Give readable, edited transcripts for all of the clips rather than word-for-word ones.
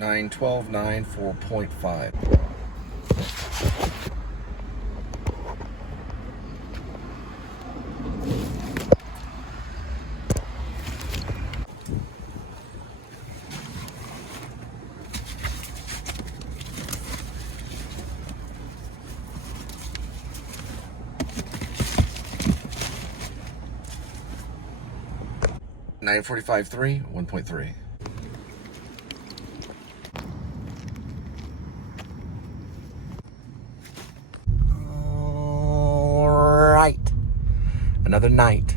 912.9 4.5. Nine 45.3 1.3. Another night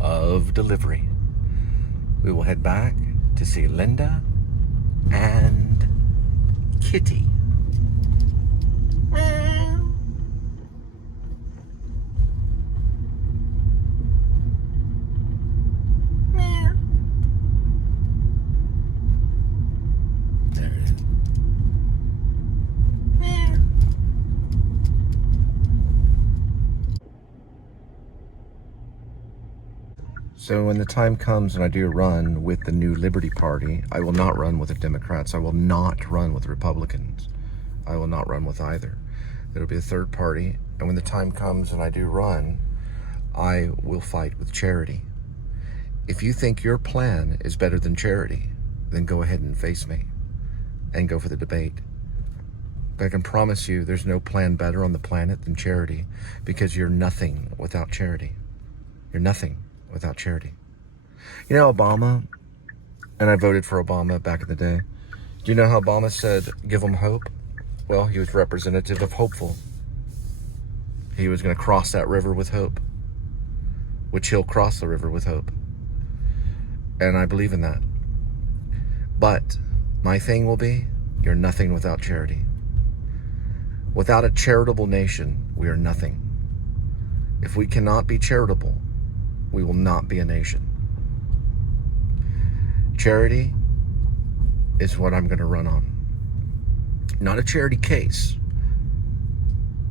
of delivery. We will head back to see Linda and Kitty. There it is. So when the time comes and I do run with the new Liberty Party, I will not run with the Democrats. I will not run with the Republicans. I will not run with either. There will be a third party. And when the time comes and I do run, I will fight with Charity. If you think your plan is better than Charity, then go ahead and face me and go for the debate. But I can promise you there's no plan better on the planet than Charity, because you're nothing without Charity. You're nothing without Charity. You know Obama, and I voted for Obama back in the day. Do you know how Obama said, give them hope? Well, he was representative of hopeful. He was going to cross that river with hope, which he'll cross the river with hope. And I believe in that. But my thing will be, you're nothing without Charity. Without a charitable nation, we are nothing. If we cannot be charitable, we will not be a nation. Charity is what I'm going to run on. Not a charity case,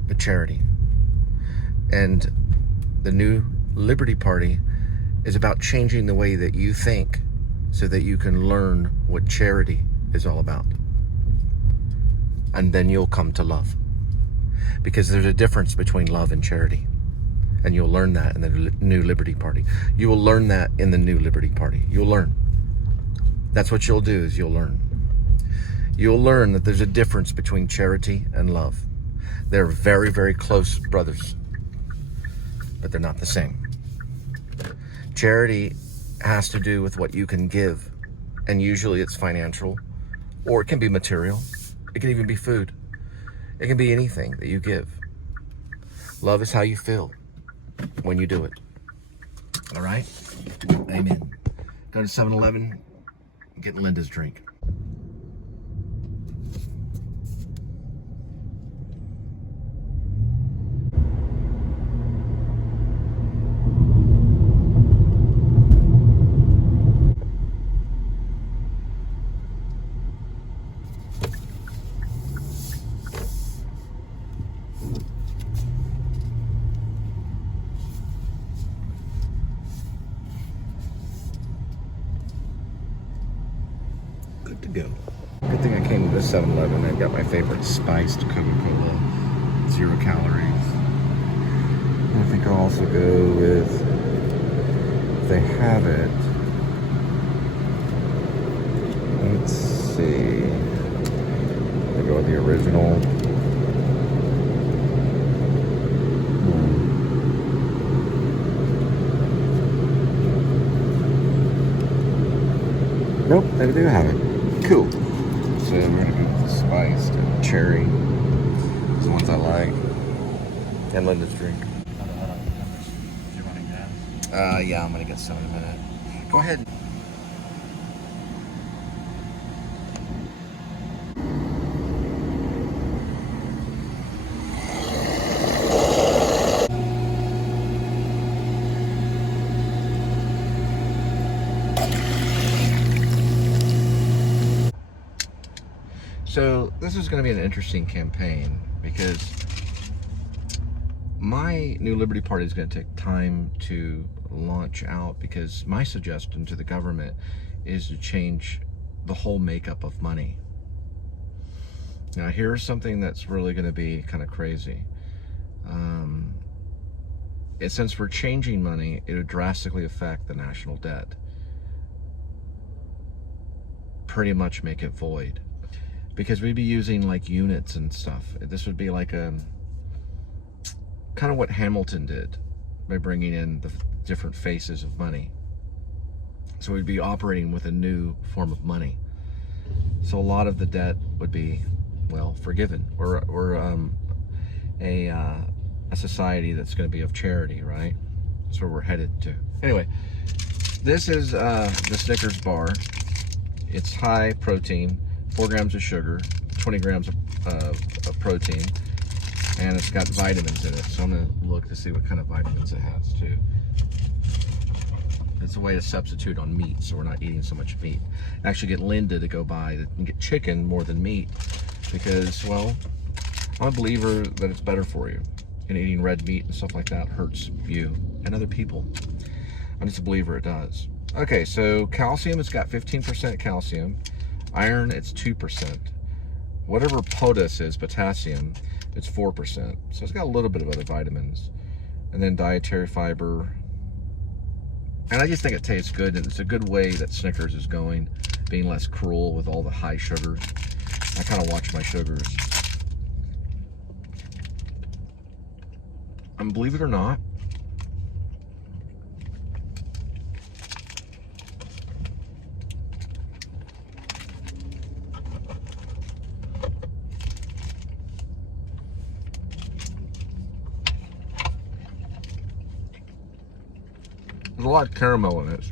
but charity. And the new Liberty Party is about changing the way that you think so that you can learn what charity is all about. And then you'll come to love. Because there's a difference between love and charity. And you'll learn that in the new Liberty Party. You will learn that in the new Liberty Party. You'll learn. That's what you'll do, is you'll learn. You'll learn that there's a difference between charity and love. They're very, very close brothers, but they're not the same. Charity has to do with what you can give, and usually it's financial, or it can be material. It can even be food. It can be anything that you give. Love is how you feel when you do it. All right? Amen. Go to 7-Eleven, get Linda's drink. Good to go. Good thing I came to this 7-Eleven. I've got my favorite spiced Coca-Cola, 0 calories. I think I'll also go with, if they have it, let's see, I'll go with the original. Nope, they do have it. Cool. So we're gonna go with the spiced and cherry. Those are the ones I like. And Linda's drink. Yeah, I'm gonna get some in a minute. Go ahead. So this is going to be an interesting campaign because my new Liberty Party is going to take time to launch out, because my suggestion to the government is to change the whole makeup of money. Now here's something that's really going to be kind of crazy. Since we're changing money, it would drastically affect the national debt. Pretty much make it void. Because we'd be using like units and stuff. This would be like kind of what Hamilton did by bringing in the different faces of money. So we'd be operating with a new form of money. So a lot of the debt would be, well, forgiven. We're a society that's going to be of charity, right? That's where we're headed to. Anyway, this is the Snickers bar. It's high protein, 4 grams of sugar, 20 grams of protein, and it's got vitamins in it. So I'm going to look to see what kind of vitamins it has too. It's a way to substitute on meat, so we're not eating so much meat. Actually get Linda to go buy and get chicken more than meat, because, well, I'm a believer that it's better for you. And eating red meat and stuff like that hurts you and other people. I'm just a believer it does. Okay, so calcium, it's got 15% calcium. Iron, it's 2%. Whatever potassium is, potassium, it's 4%. So it's got a little bit of other vitamins. And then dietary fiber. And I just think it tastes good, and it's a good way that Snickers is going, being less cruel with all the high sugars. I kind of watch my sugars. And believe it or not, there's a lot of caramel in it.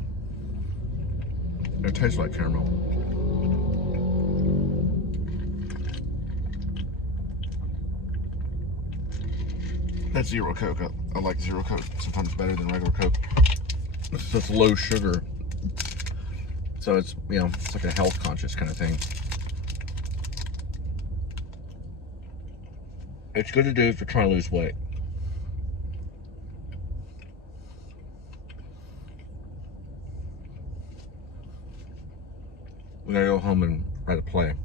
It tastes like caramel. That's zero Coke. I like zero Coke. Sometimes better than regular Coke. It's low sugar. So it's, you know, it's like a health conscious kind of thing. It's good to do if you're trying to lose weight. We gotta go home and write a play.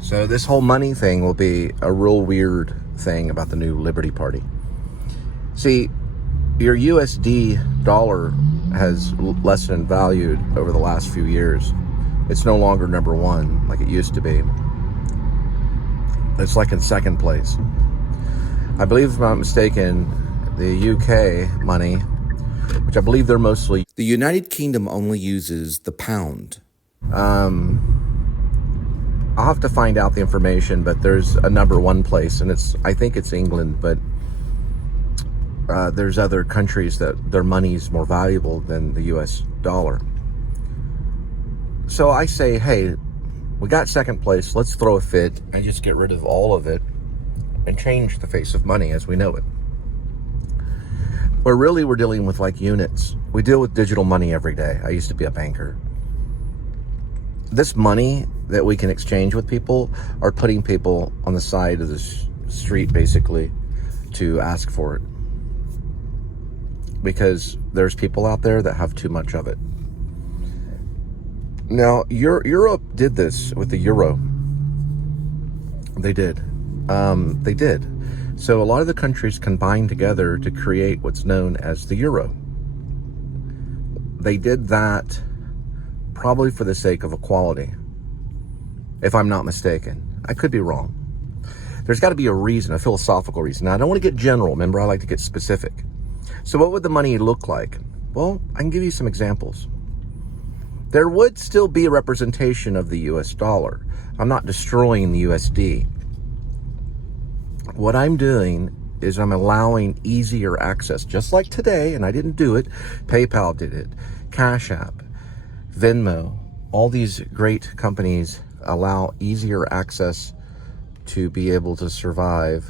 So this whole money thing will be a real weird thing about the new Liberty Party. See, your USD dollar has lessened in value over the last few years. It's no longer number one like it used to be. It's like in second place. I believe, if I'm not mistaken, the UK money, which I believe they're mostly... The United Kingdom only uses the pound. I'll have to find out the information, but there's a number one place, and I think it's England, but there's other countries that their money's more valuable than the US dollar. So I say, hey, we got second place, let's throw a fit and just get rid of all of it and change the face of money as we know it. But really, we're dealing with like units. We deal with digital money every day. I used to be a banker. This money that we can exchange with people are putting people on the side of the street, basically, to ask for it. Because there's people out there that have too much of it. Now, Europe did this with the euro. They did. They did. So a lot of the countries combined together to create what's known as the euro. They did that probably for the sake of equality, if I'm not mistaken. I could be wrong. There's got to be a reason, a philosophical reason. Now, I don't want to get general. Remember, I like to get specific. So what would the money look like? Well, I can give you some examples. There would still be a representation of the US dollar. I'm not destroying the USD. What I'm doing is I'm allowing easier access, just like today, and I didn't do it. PayPal did it. Cash App, Venmo, all these great companies allow easier access to be able to survive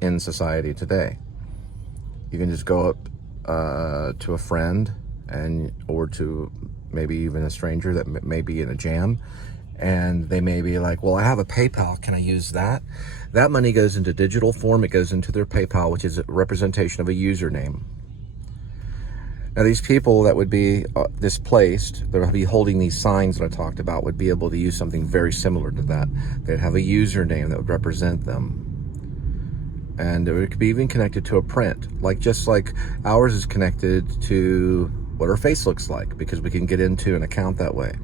in society today. You can just go up to a friend or to maybe even a stranger that may be in a jam, and they may be like, well, I have a PayPal, can I use that? That money goes into digital form, it goes into their PayPal, which is a representation of a username. Now, these people that would be displaced, that would be holding these signs that I talked about, would be able to use something very similar to that. They'd have a username that would represent them. And it could be even connected to a print, just like ours is connected to what our face looks like, because we can get into an account that way.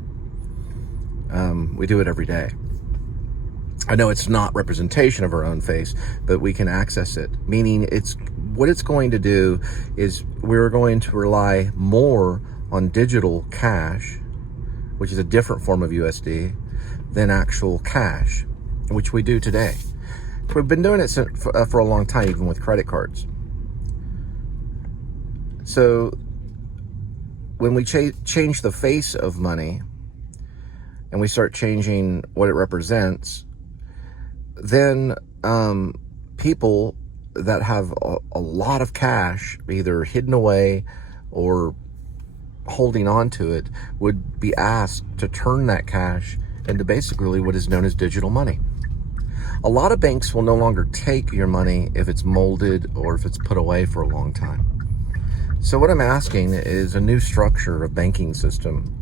We do it every day. I know it's not representation of our own face, but we can access it, meaning what it's going to do is we're going to rely more on digital cash, which is a different form of USD, than actual cash, which we do today. We've been doing it for a long time, even with credit cards. So when we change the face of money and we start changing what it represents, then people that have a lot of cash, either hidden away or holding on to it, would be asked to turn that cash into basically what is known as digital money. A lot of banks will no longer take your money if it's molded or if it's put away for a long time. So what I'm asking is a new structure of banking system,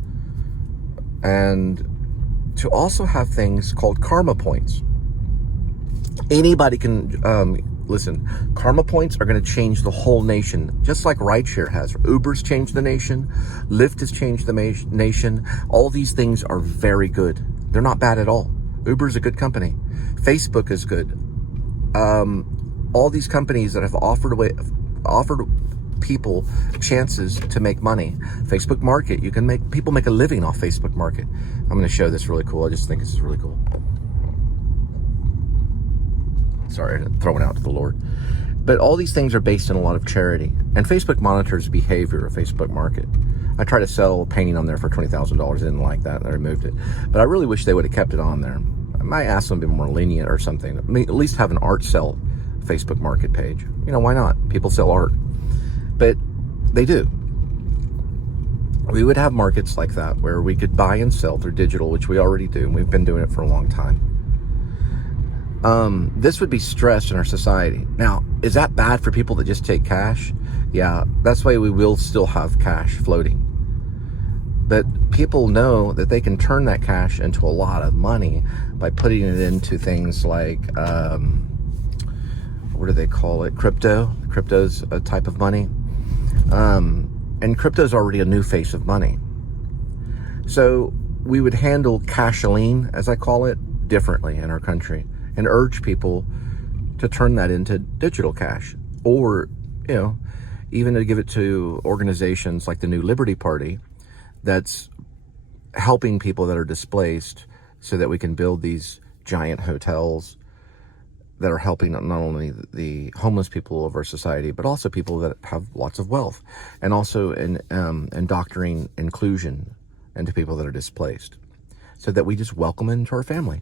and to also have things called karma points. Anybody can, listen, karma points are going to change the whole nation, just like rideshare has. Uber's changed the nation. Lyft has changed the nation. All these things are very good. They're not bad at all. Uber's a good company. Facebook is good. All these companies that have offered people chances to make money. Facebook Market, people make a living off Facebook Market. I'm going to show this really cool. I just think this is really cool. Sorry, throwing out to the Lord. But all these things are based in a lot of charity. And Facebook monitors behavior of Facebook Market. I tried to sell a painting on there for $20,000. Didn't like that, and I removed it. But I really wish they would have kept it on there. I might ask them to be more lenient or something. I mean, at least have an art sell Facebook Market page. Why not? People sell art. But they do. We would have markets like that where we could buy and sell through digital, which we already do, and we've been doing it for a long time. This would be stress in our society. Now, is that bad for people that just take cash? Yeah, that's why we will still have cash floating. But people know that they can turn that cash into a lot of money by putting it into things like, what do they call it? Crypto. Crypto's a type of money. And crypto's already a new face of money. So we would handle casholine, as I call it, differently in our country, and urge people to turn that into digital cash, or even to give it to organizations like the New Liberty Party that's helping people that are displaced, so that we can build these giant hotels that are helping not only the homeless people of our society, but also people that have lots of wealth, and also in doctoring inclusion into people that are displaced, so that we just welcome them into our family.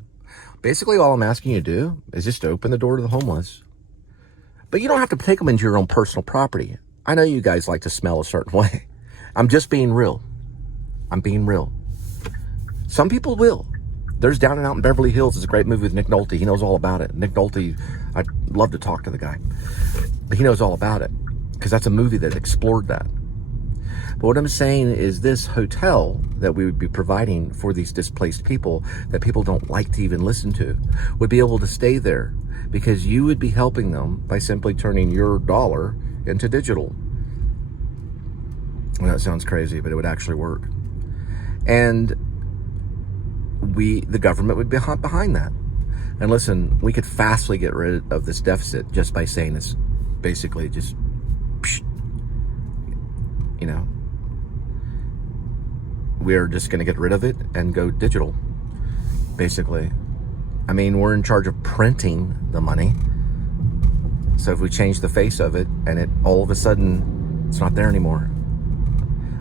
Basically, all I'm asking you to do is just open the door to the homeless. But you don't have to take them into your own personal property. I know you guys like to smell a certain way. I'm just being real. I'm being real. Some people will. There's Down and Out in Beverly Hills. It's a great movie with Nick Nolte. He knows all about it. Nick Nolte, I'd love to talk to the guy. But he knows all about it, because that's a movie that explored that. But what I'm saying is, this hotel that we would be providing for these displaced people that people don't like to even listen to would be able to stay there, because you would be helping them by simply turning your dollar into digital. Well, that sounds crazy, but it would actually work. And the government would be behind that. And listen, we could fastly get rid of this deficit just by saying this, basically just, we're just going to get rid of it and go digital, basically. I mean, we're in charge of printing the money. So if we change the face of it, and it all of a sudden, it's not there anymore.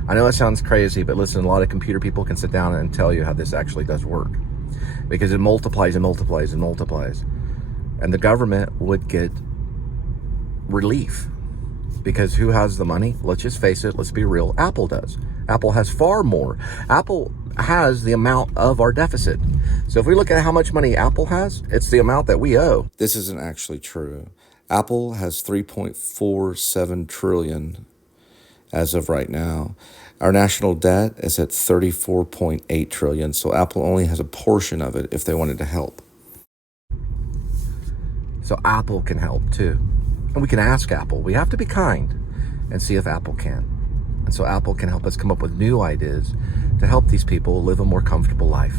I know it sounds crazy, but listen, a lot of computer people can sit down and tell you how this actually does work, because it multiplies and multiplies and multiplies. And the government would get relief, because who has the money? Let's just face it. Let's be real. Apple does. Apple has far more. Apple has the amount of our deficit. So if we look at how much money Apple has, it's the amount that we owe. This isn't actually true. Apple has $3.47 trillion as of right now. Our national debt is at 34.8 trillion, so Apple only has a portion of it if they wanted to help. So Apple can help too. And we can ask Apple. We have to be kind and see if Apple can. And so Apple can help us come up with new ideas to help these people live a more comfortable life.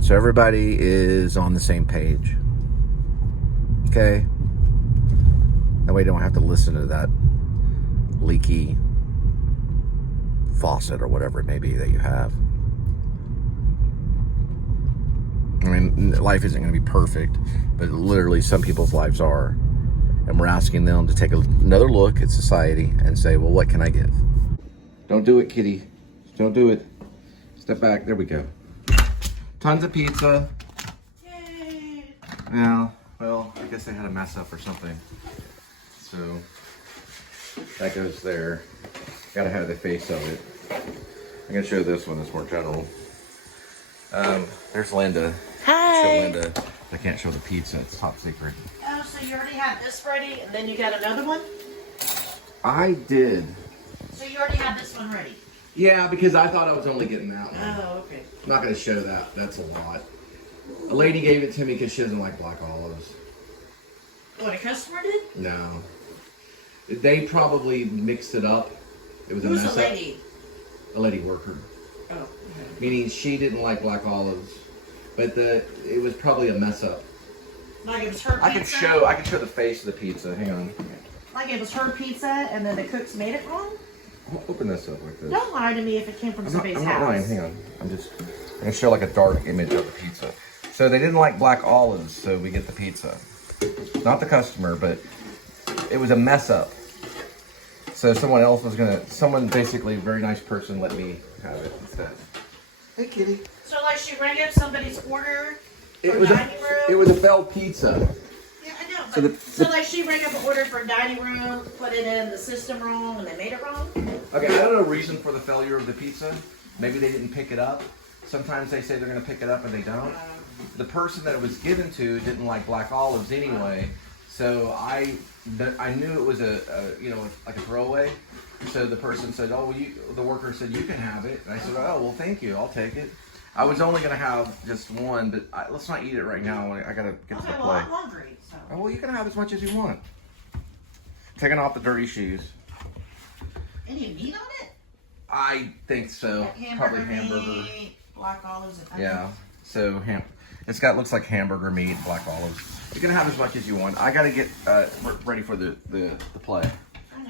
So everybody is on the same page. Okay? That way you don't have to listen to that leaky faucet or whatever it may be that you have. I mean, life isn't going to be perfect, but literally some people's lives are. And we're asking them to take another look at society and say, well, what can I give? Don't do it, kitty. Don't do it. Step back. There we go. Tons of pizza. Yay! Yeah, well, I guess they had a mess up or something. So that goes there. Gotta have the face of it. I'm gonna show this one that's more general. There's Linda. Hi. Show Linda. I can't show the pizza, it's top secret. Oh, so you already have this ready, and then you got another one? I did. So you already have this one ready? Yeah, because I thought I was only getting that one. Oh, okay. I'm not gonna show that, that's a lot. A lady gave it to me because she doesn't like black olives. What, a customer did? No. They probably mixed it up. It was Who's a mess the lady? up. A lady worker. Oh, okay. Meaning she didn't like black olives, but it was probably a mess up. Like it was her pizza? I could show the face of the pizza. Hang on. Like it was her pizza, and then the cooks made it wrong? I'll open this up like this. Don't lie to me if it came from somebody's I'm house. not lying. Hang on. I'm gonna show like a dark image of the pizza. So they didn't like black olives, so we get the pizza. Not the customer, but it was a mess up. So someone basically, a very nice person, let me have it instead. Hey, kitty. So like she rang up somebody's order for It was dining room? it was a failed pizza. Yeah, I know. So But, the- like she rang up an order for dining room, put it in the system wrong, and they made it wrong? Okay, I don't know the reason for the failure of the pizza. Maybe they didn't pick it up. Sometimes they say they're going to pick it up and they don't. The person that it was given to didn't like black olives anyway, so I knew it was like a throwaway. So the person said, "Oh, the worker said you can have it," and I said, "Oh, well, thank you, I'll take it." I was only going to have just one, but let's not eat it right now. I got to get to Okay, the well, play. I'm hungry, so. Oh, well, you can have as much as you want. Taking off the dirty shoes. Any meat on it? I think so. Like Probably hamburger. meat, black olives, and Yeah. So looks like hamburger meat, black olives. You can have as much as you want. I gotta get ready for the play.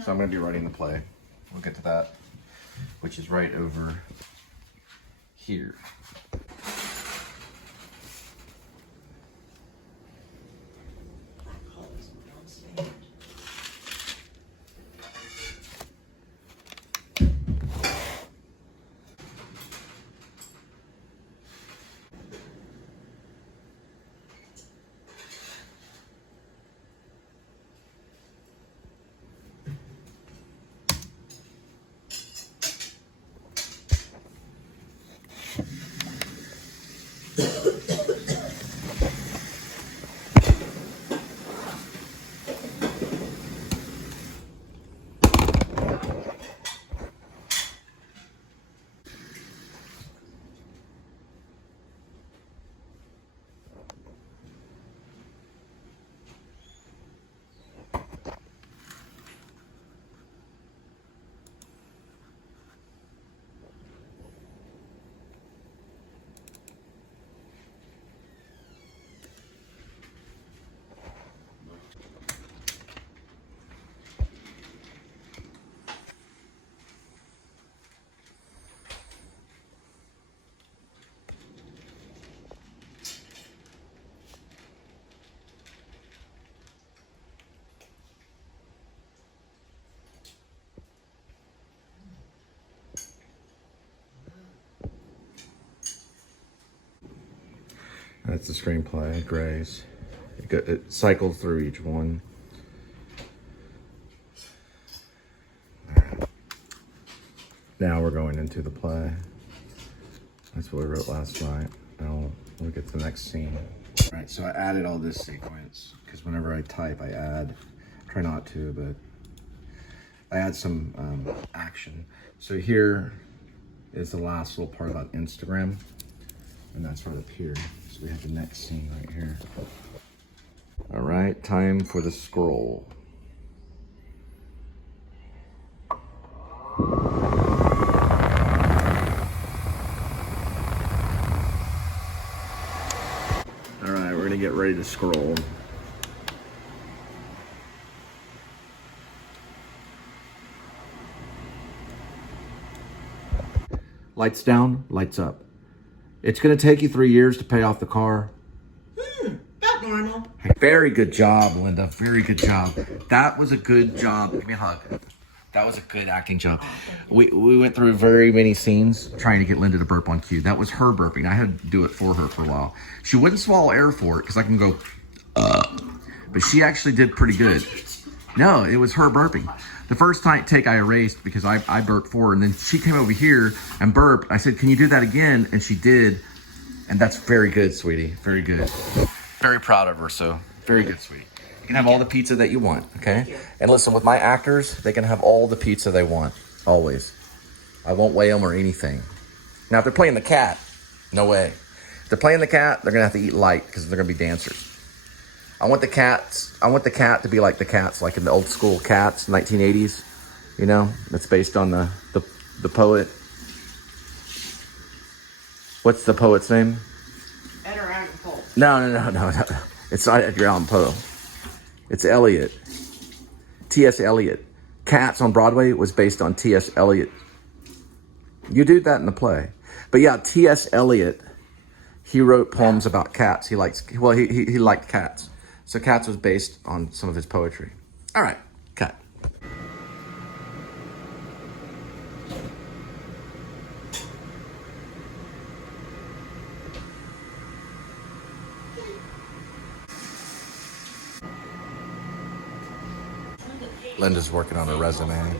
So I'm gonna be writing the play. We'll get to that, which is right over here. That's the screenplay, Gray's. It cycles through each one. Now we're going into the play. That's what we wrote last night. Now we'll get to the next scene. All right, so I added all this sequence because whenever I type, I add. Try not to, but I add some action. So here is the last little part about Instagram, and that's right up here. So we have the next scene right here. All right, time for the scroll. All right, we're gonna get ready to scroll. Lights down, lights up. It's gonna take you 3 years to pay off the car. That's normal. Very good job, Linda. Very good job. That was a good job. Give me a hug. That was a good acting job. We went through very many scenes trying to get Linda to burp on cue. That was her burping. I had to do it for her for a while. She wouldn't swallow air for it because I can go, but she actually did pretty good. No, it was her burping. The first take I erased because I burped for her, and then she came over here and burped. I said, can you do that again? And she did. And that's very good, sweetie. Very good. Very proud of her, so very good, sweetie. You can have all the pizza that you want, okay? And listen, with my actors, they can have all the pizza they want, always. I won't weigh them or anything. Now, if they're playing the cat, no way. If they're playing the cat, they're gonna have to eat light because they're gonna be dancers. I want the cat to be like the cats, like in the old school Cats, 1980s, you know? That's based on the poet. What's the poet's name? Edgar Allan Poe. No. It's not Edgar Allan Poe. It's Eliot. T.S. Eliot. Cats on Broadway was based on T.S. Eliot. You do that in the play. But yeah, T.S. Eliot, he wrote poems about cats. He liked cats. So Cats was based on some of his poetry. All right, cut. Linda's working on her resume.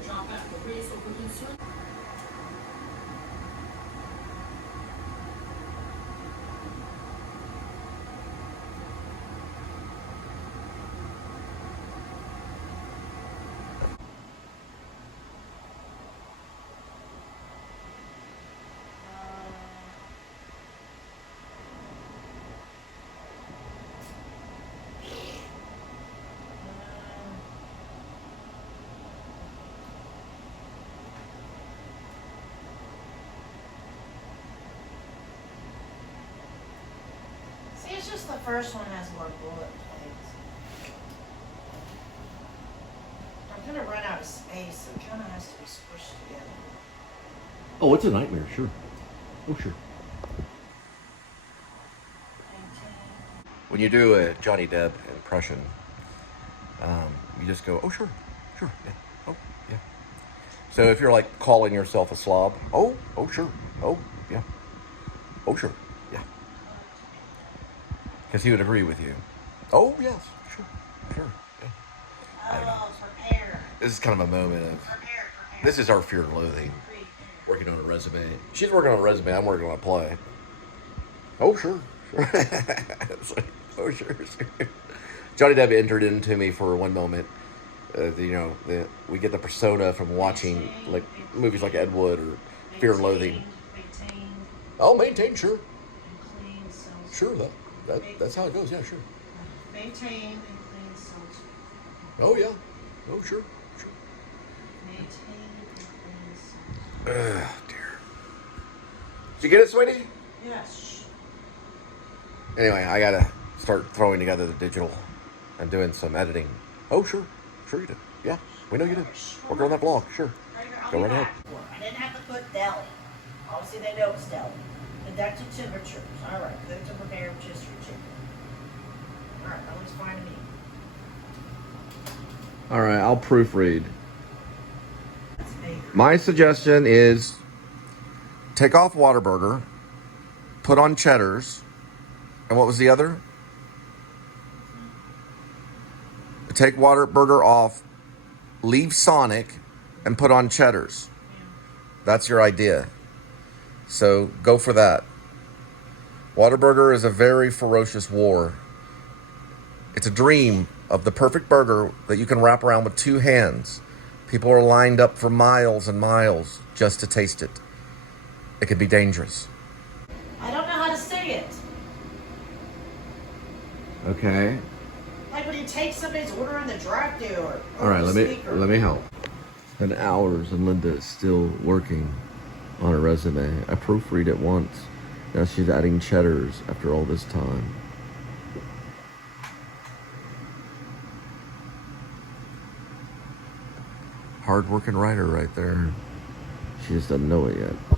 See, it's just the first one has more bullet points. I'm gonna run out of space. It kind of has to be squished together. Oh, it's a nightmare, sure. Oh, sure. When you do a Johnny Depp impression, you just go, oh, sure, yeah, oh, yeah. So if you're like calling yourself a slob, oh, sure, oh, yeah, oh, sure, yeah. Because he would agree with you. Oh, yes, sure, yeah. I don't know. Prepare. This is kind of a moment of, Prepare. this is our fear and loathing. Working on a resume. She's working on a resume, I'm working on a play. Oh, sure. It's like, oh, sure. Johnny Depp entered into me for one moment. We get the persona from watching like movies like Ed Wood or Fear and Loathing. Maintain, sure. Sure, that's how it goes, yeah, sure. Maintain and clean soap. Oh, yeah. Oh, sure. Maintain and clean soap. Dear. Did you get it, sweetie? Yes. Anyway, I gotta start throwing together the digital and doing some editing. Oh, sure you did. Yeah, we know you did. Working on that vlog, sure. Go right ahead. I didn't have to put deli. Obviously, they know it's deli. Conducted temperatures. All right, good to prepare just for chicken. All right, that looks fine to me. All right, I'll proofread. My suggestion is take off Whataburger, put on Cheddars, and what was the other? Take Whataburger off, leave Sonic, and put on Cheddars. That's your idea. So go for that. Whataburger is a very ferocious war. It's a dream of the perfect burger that you can wrap around with 2 hands. People are lined up for miles and miles just to taste it. It could be dangerous. I don't know how to say it. Okay. Like when you take somebody's order in the drive-thru or All right, let speaker. me help. Been hours and Linda is still working on her resume. I proofread it once. Now she's adding cheddars after all this time. Hard-working writer right there. She just doesn't know it yet.